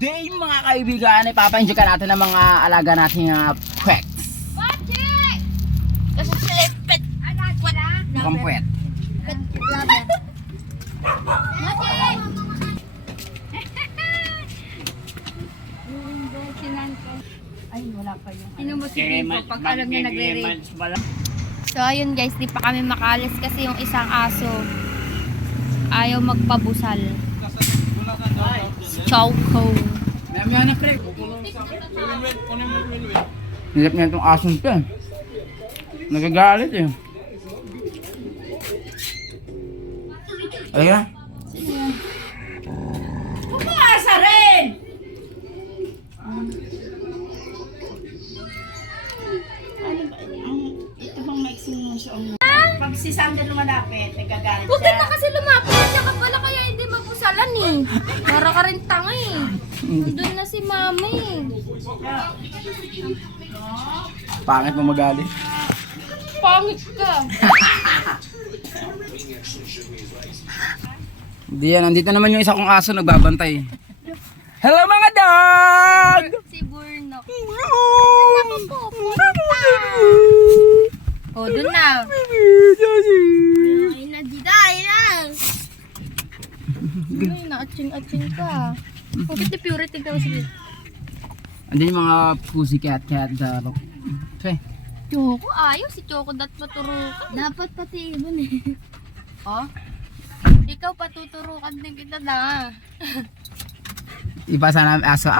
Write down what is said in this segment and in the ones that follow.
Today mga kaibigan, ipapa-inject natin ng mga alaga nating pets. Kasi sila pet. Mukhang pet. Pet lover. Ay, wala pa yung Sino mo si Bimbo pag alam niya nagre-rage? So ayun guys, di pa kami makalis kasi yung isang aso ayaw magpabusal. Choco. Maya na pre. Nilap niya itong ason to eh. Nagagalit eh. Ayan. Pumaasa rin! Ito bang maiksing mo siya? Pag si Sander lumalapit, nagagalit Huwag siya. na kasi lumapit niya ka pala kaya hindi mapusalan eh. Para ka rin tanga eh. Nandun na si mama eh. Pangit mo magalit. Pangit ka. Hindi yan, nandito naman yung isa kong aso nagbabantay. Hello mga dog! Si Burno. Saan ako pupunta? Oh, dun na. Ay na, dito. Ay na. Ay na, atsing-atsing ka. Bakit di purity ka kasi? Andyan yung mga pussycat cat dog. Okay. Choco, ayaw si Choco dat maturukan. Dapat pati ibon eh. Oh? Ikaw patuturukan din kita na. Iba sana namin aso.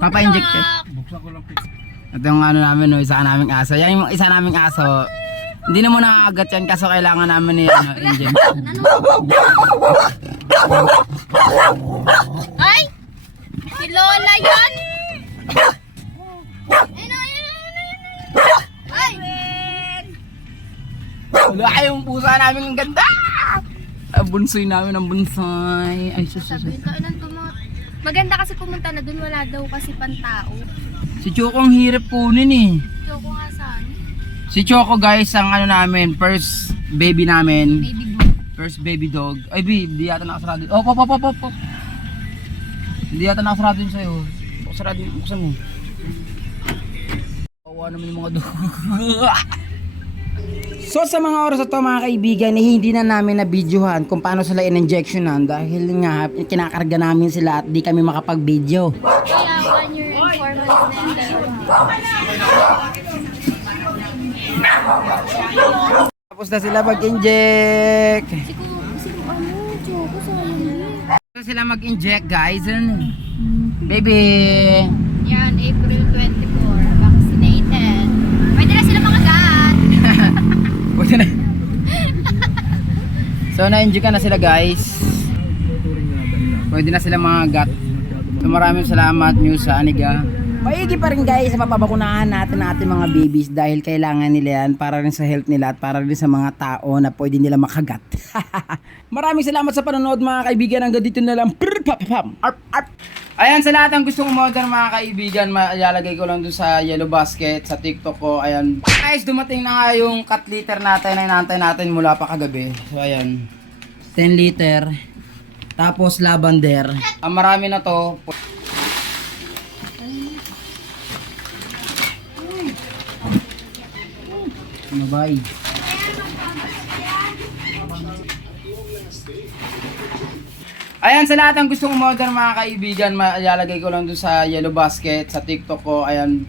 Papa-inject eh. Ito yung ano namin, no, isa naming aso. Yan yung isa naming aso. Hindi na muna nakakagat yan kaso kailangan namin ni inject. Ay! Si Lola yan! Ayun na, ayun na, ayun na, ayun na. Ay! Wala yung pusa namin ang ganda! Ang bunsoy namin, ang bunsoy. Ay, sus. Sabi ko, anong tumot? Maganda kasi pumunta na dun, wala daw kasi pantao. Si Choco ang hirap kunin eh. Choco nga saan? Si Choco guys, ang ano namin, first baby namin. Baby boy. First baby dog. Ay, babe, di yata nakasarado. Oh, pop. Hindi yata nakasarado yun sa'yo. Sarado yun, buksan mo. Kawawa naman yung mga dog. So sa mga oras na to mga kaibigan, hindi na namin na-videohan kung paano sila in-injectionan dahil nga kinakarga namin sila at di kami makapag-video. Kaya 1 year and 4 months na yun. Tapos na sila mag-inject. Choco sayang eh. Tapos sila mag-inject guys. Baby. Yan, April 24, vaccinated. Pwede na sila makagat. Pwede na. So na-inject na sila guys. Pwede na sila mga gat. So maraming salamat News sa Aniga. Maigi pa rin guys sa papabakunahan natin mga babies dahil kailangan nila yan para rin sa health nila at para rin sa mga tao na pwede nila makagat. Maraming salamat sa panonood mga kaibigan. Hanggang dito na lang. Ayan sa lahat ng gustong umorder mga kaibigan, ilalagay ko lang dun sa yellow basket sa TikTok ko. Ayan. Guys, dumating na nga yung cat litter natin na inaantay natin mula pa kagabi. So ayan. 10 liter. Tapos lavender. Ang marami na to. Bye. Ayan sa lahat ng gustong umorder mga kaibigan, ilalagay ko lang dun sa yellow basket sa TikTok ko. Ayan.